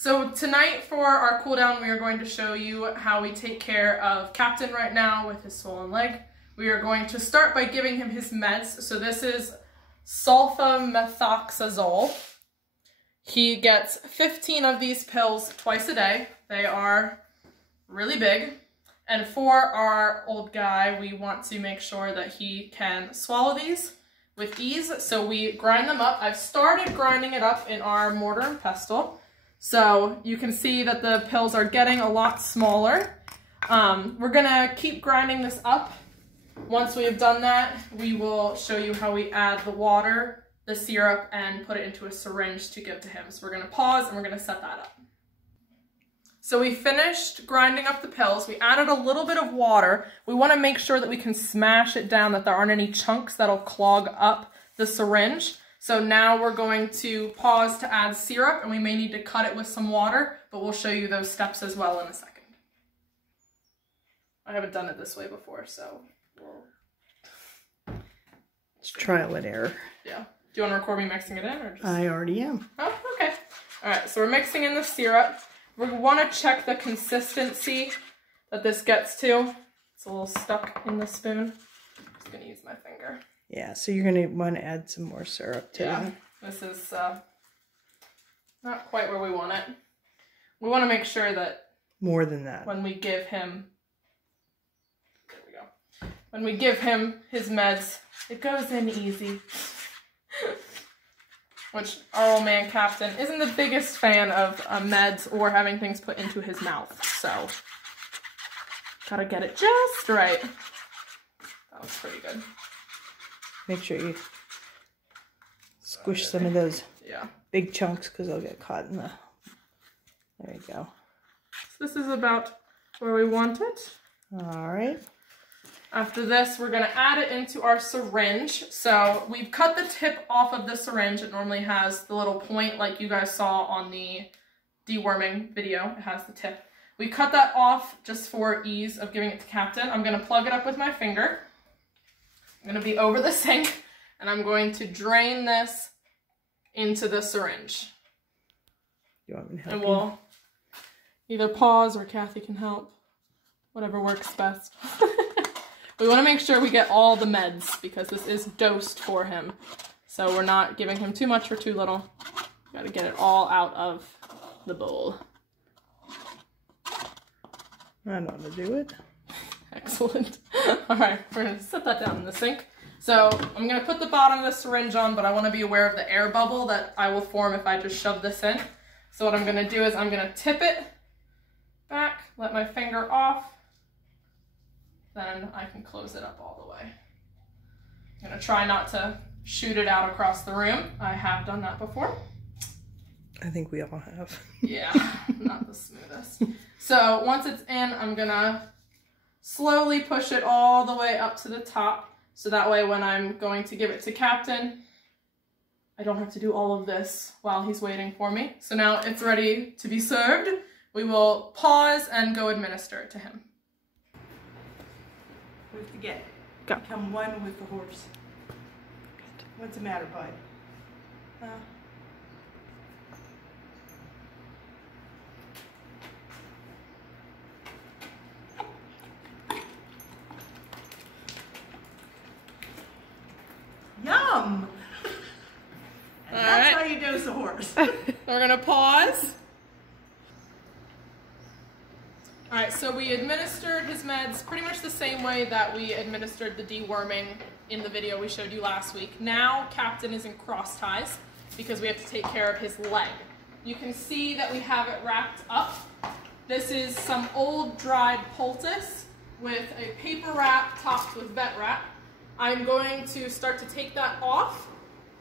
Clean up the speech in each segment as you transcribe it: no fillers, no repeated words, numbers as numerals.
So tonight for our cool down, we are going to show you how we take care of Captain right now with his swollen leg. We are going to start by giving him his meds. So this is sulfamethoxazole. He gets 15 of these pills twice a day. They are really big. And for our old guy, we want to make sure that he can swallow these with ease. So we grind them up. I've started grinding it up in our mortar and pestle. So you can see that the pills are getting a lot smaller. We're gonna keep grinding this up. Once we have done that, we will show you how we add the water, the syrup, and put it into a syringe to give to him. So we're gonna pause and we're gonna set that up. So we finished grinding up the pills. We added a little bit of water. We wanna make sure that we can smash it down, that there aren't any chunks that'll clog up the syringe. So now we're going to pause to add syrup, and we may need to cut it with some water, but we'll show you those steps as well in a second. I haven't done it this way before, so it's trial and error. Yeah. Do you want to record me mixing it in, or just? I already am. Oh, okay. All right, so we're mixing in the syrup. We want to check the consistency that this gets to. It's a little stuck in the spoon. I'm just gonna use my finger. Yeah, so you're going to want to add some more syrup to it. This is not quite where we want it. We want to make sure that more than that. When we give him, there we go. When we give him his meds, it goes in easy. Which our old man Captain isn't the biggest fan of meds or having things put into his mouth. So, gotta get it just right. That was pretty good. Make sure you squish some of those big chunks because they'll get caught in the... There you go. So this is about where we want it. All right. After this, we're going to add it into our syringe. So we've cut the tip off of the syringe. It normally has the little point like you guys saw on the deworming video. It has the tip. We cut that off just for ease of giving it to Captain. I'm going to plug it up with my finger. I'm going to be over the sink, and I'm going to drain this into the syringe. You want me to help and we'll either pause or Kathy can help. Whatever works best. We want to make sure we get all the meds because this is dosed for him. So we're not giving him too much or too little. Got to get it all out of the bowl. I know how to do it. Excellent. All right, we're going to set that down in the sink. So I'm going to put the bottom of the syringe on, but I want to be aware of the air bubble that I will form if I just shove this in. So what I'm going to do is I'm going to tip it back, let my finger off, then I can close it up all the way. I'm going to try not to shoot it out across the room. I have done that before. I think we all have. Yeah, not the smoothest. So once it's in, I'm going to slowly push it all the way up to the top, so that way when I'm going to give it to Captain, I don't have to do all of this while he's waiting for me. So now it's ready to be served. We will pause and go administer it to him. We have to get. Go. Become one with the horse. What's the matter, bud? Yum! And that's how you dose a horse. We're gonna pause. Alright, so we administered his meds pretty much the same way that we administered the deworming in the video we showed you last week. Now Captain is in cross ties because we have to take care of his leg. You can see that we have it wrapped up. This is some old dried poultice with a paper wrap topped with vet wrap. I'm going to start to take that off.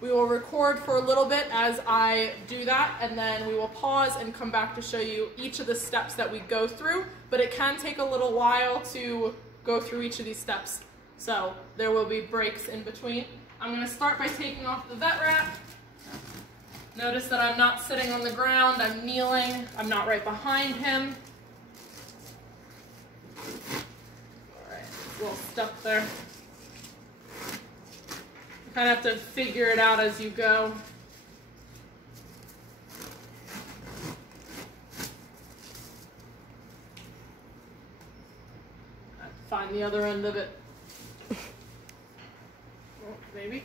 We will record for a little bit as I do that, and then we will pause and come back to show you each of the steps that we go through, but it can take a little while to go through each of these steps, so there will be breaks in between. I'm going to start by taking off the vet wrap. Notice that I'm not sitting on the ground, I'm kneeling, I'm not right behind him. Alright, a little stuck there. You kind of have to figure it out as you go. find the other end of it. Oh, maybe.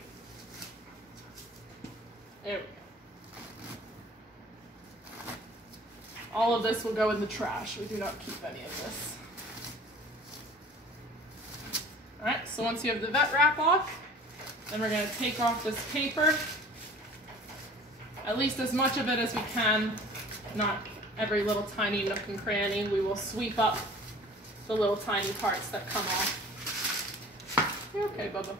There we go. All of this will go in the trash. We do not keep any of this. All right, so once you have the vet wrap off, then we're going to take off this paper, at least as much of it as we can, not every little tiny nook and cranny. We will sweep up the little tiny parts that come off. You're okay, Bubba.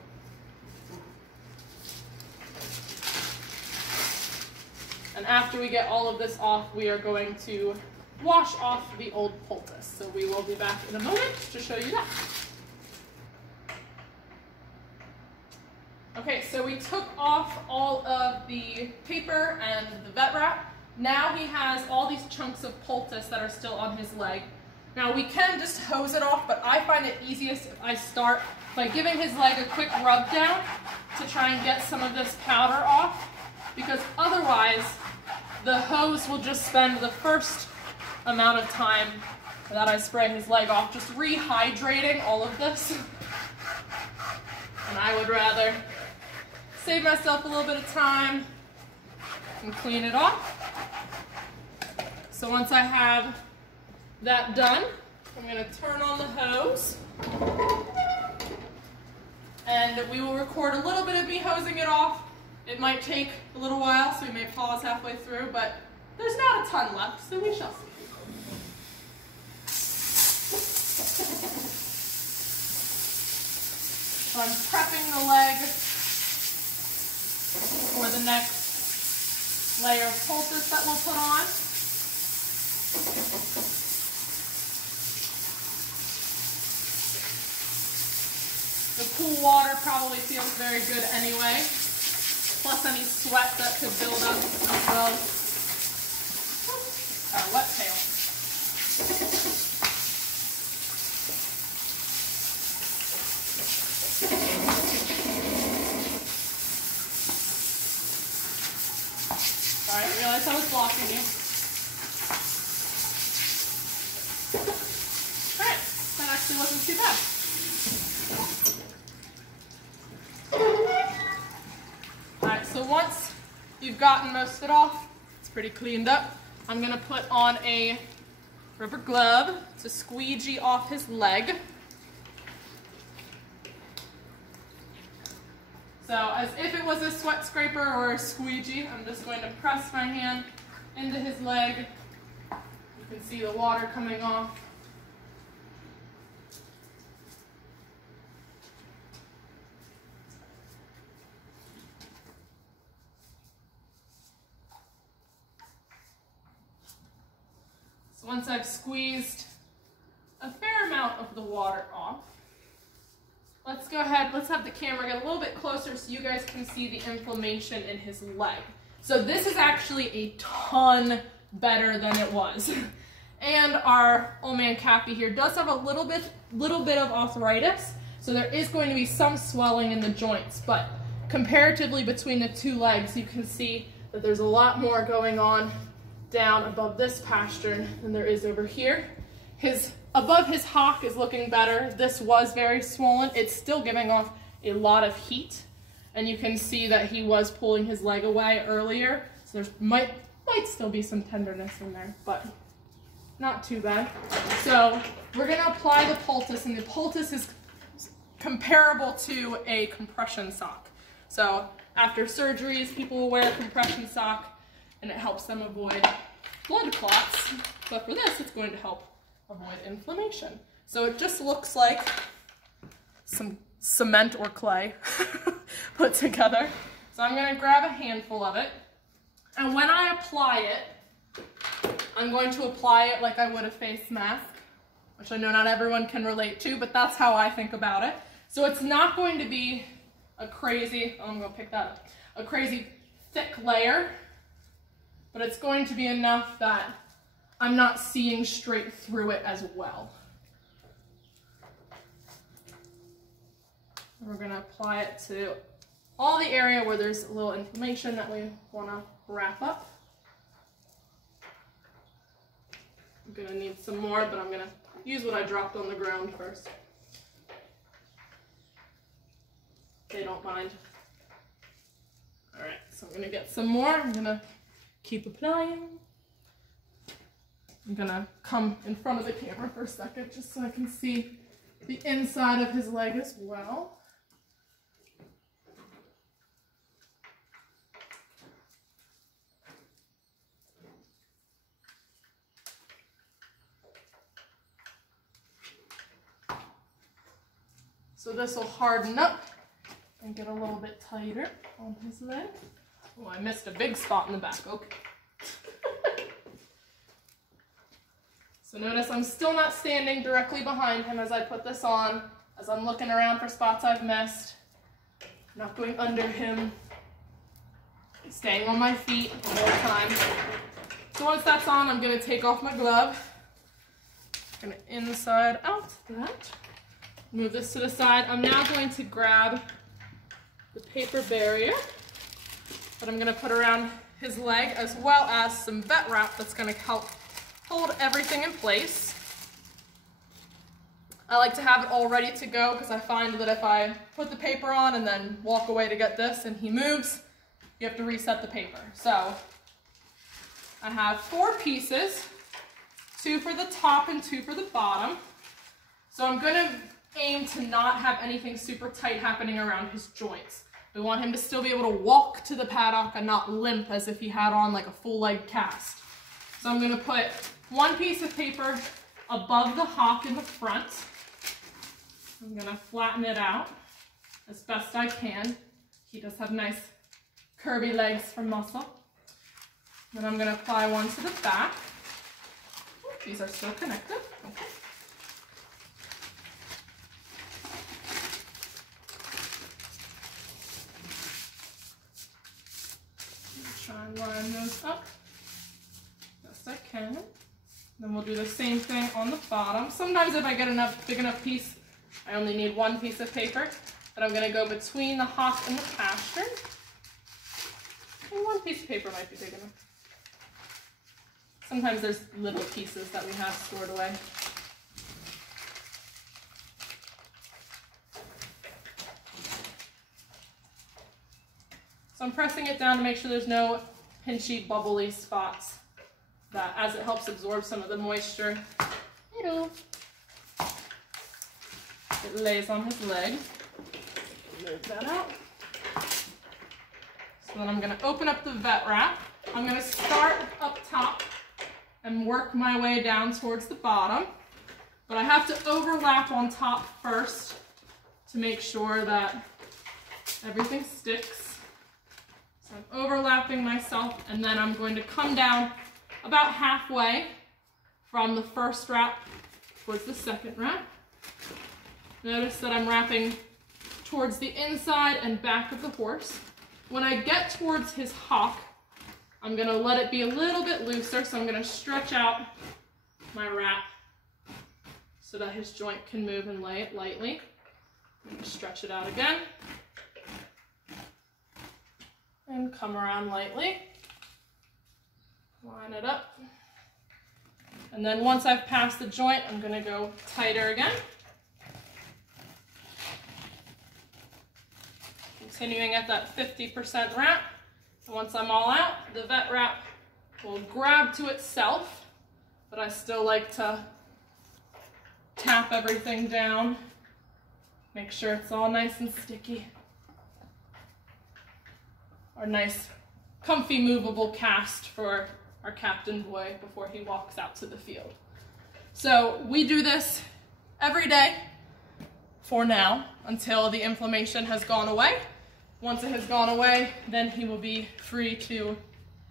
And after we get all of this off, we are going to wash off the old poultice. So we will be back in a moment to show you that. Okay, so we took off all of the paper and the vet wrap. Now he has all these chunks of poultice that are still on his leg. Now we can just hose it off, but I find it easiest if I start by giving his leg a quick rub down to try and get some of this powder off, because otherwise the hose will just spend the first amount of time that I spray his leg off just rehydrating all of this. And I would rather save myself a little bit of time and clean it off. So once I have that done, I'm going to turn on the hose. And we will record a little bit of me hosing it off. It might take a little while, so we may pause halfway through, but there's not a ton left, so we shall see. So I'm prepping the leg for the next layer of poultice that we'll put on. The cool water probably feels very good anyway, plus any sweat that could build up as well. Our wet tail. Sorry, I realized I was blocking you. Alright, that actually wasn't too bad. Alright, so once you've gotten most of it off, it's pretty cleaned up, I'm going to put on a rubber glove to squeegee off his leg. So as if it was a sweat scraper or a squeegee, I'm just going to press my hand into his leg. You can see the water coming off. So once I've squeezed a fair amount of the water off, let's go ahead, let's have the camera get a little bit closer so you guys can see the inflammation in his leg. So this is actually a ton better than it was. And our old man Cappy here does have a little bit of arthritis, so there is going to be some swelling in the joints, but comparatively between the two legs, you can see that there's a lot more going on down above this pastern than there is over here. Above his hock is looking better. This was very swollen. It's still giving off a lot of heat, and you can see that he was pulling his leg away earlier, so there might still be some tenderness in there, but not too bad. So we're going to apply the poultice, and the poultice is comparable to a compression sock. So after surgeries, people will wear a compression sock, and it helps them avoid blood clots, but for this, it's going to help avoid inflammation. So it just looks like some cement or clay put together. So I'm going to grab a handful of it, and when I apply it, I'm going to apply it like I would a face mask, which I know not everyone can relate to, but that's how I think about it. So it's not going to be a crazy, I'm going to pick that up, a crazy thick layer, but it's going to be enough that I'm not seeing straight through it as well. We're going to apply it to all the area where there's a little inflammation that we want to wrap up. I'm going to need some more, but I'm going to use what I dropped on the ground first. don't mind. All right, so I'm gonna get some more. I'm gonna keep applying. I'm gonna come in front of the camera for a second just so I can see the inside of his leg as well. So this will harden up and get a little bit tighter on his leg. Oh, I missed a big spot in the back. Okay. So notice I'm still not standing directly behind him as I put this on, as I'm looking around for spots I've missed. Not going under him. Staying on my feet the whole time. So once that's on, I'm going to take off my glove. I'm going to inside out that. Move this to the side. I'm now going to grab the paper barrier that I'm going to put around his leg, as well as some vet wrap that's going to help hold everything in place. I like to have it all ready to go because I find that if I put the paper on and then walk away to get this and he moves, you have to reset the paper. So I have 4 pieces, 2 for the top and 2 for the bottom. So I'm going to aim to not have anything super tight happening around his joints. We want him to still be able to walk to the paddock and not limp as if he had on like a full leg cast. So I'm going to put 1 piece of paper above the hock in the front. I'm going to flatten it out as best I can. He does have nice curvy legs for muscle. Then I'm going to apply 1 to the back. Oh, these are still connected. Okay. Try and line those up best I can. Then we'll do the same thing on the bottom. Sometimes if I get enough big enough piece, I only need 1 piece of paper. But I'm going to go between the hock and the pasture. And 1 piece of paper might be big enough. Sometimes there's little pieces that we have stored away. So I'm pressing it down to make sure there's no pinchy, bubbly spots, that as it helps absorb some of the moisture, it lays on his leg. Move that out. So then I'm going to open up the vet wrap. I'm going to start up top and work my way down towards the bottom. But I have to overlap on top first to make sure that everything sticks. So I'm overlapping myself, and then I'm going to come down about halfway from the first wrap towards the second wrap. Notice that I'm wrapping towards the inside and back of the horse. When I get towards his hock, I'm going to let it be a little bit looser, so I'm going to stretch out my wrap so that his joint can move and lay it lightly. I'm going to stretch it out again. And come around lightly. Line it up. And then once I've passed the joint, I'm going to go tighter again. Continuing at that 50% wrap. And once I'm all out, the vet wrap will grab to itself, but I still like to tap everything down. Make sure it's all nice and sticky. Our nice, comfy, movable cast for our captain boy before he walks out to the field. So we do this every day for now until the inflammation has gone away. Once it has gone away, then he will be free to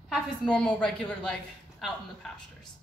have his normal, regular leg out in the pastures.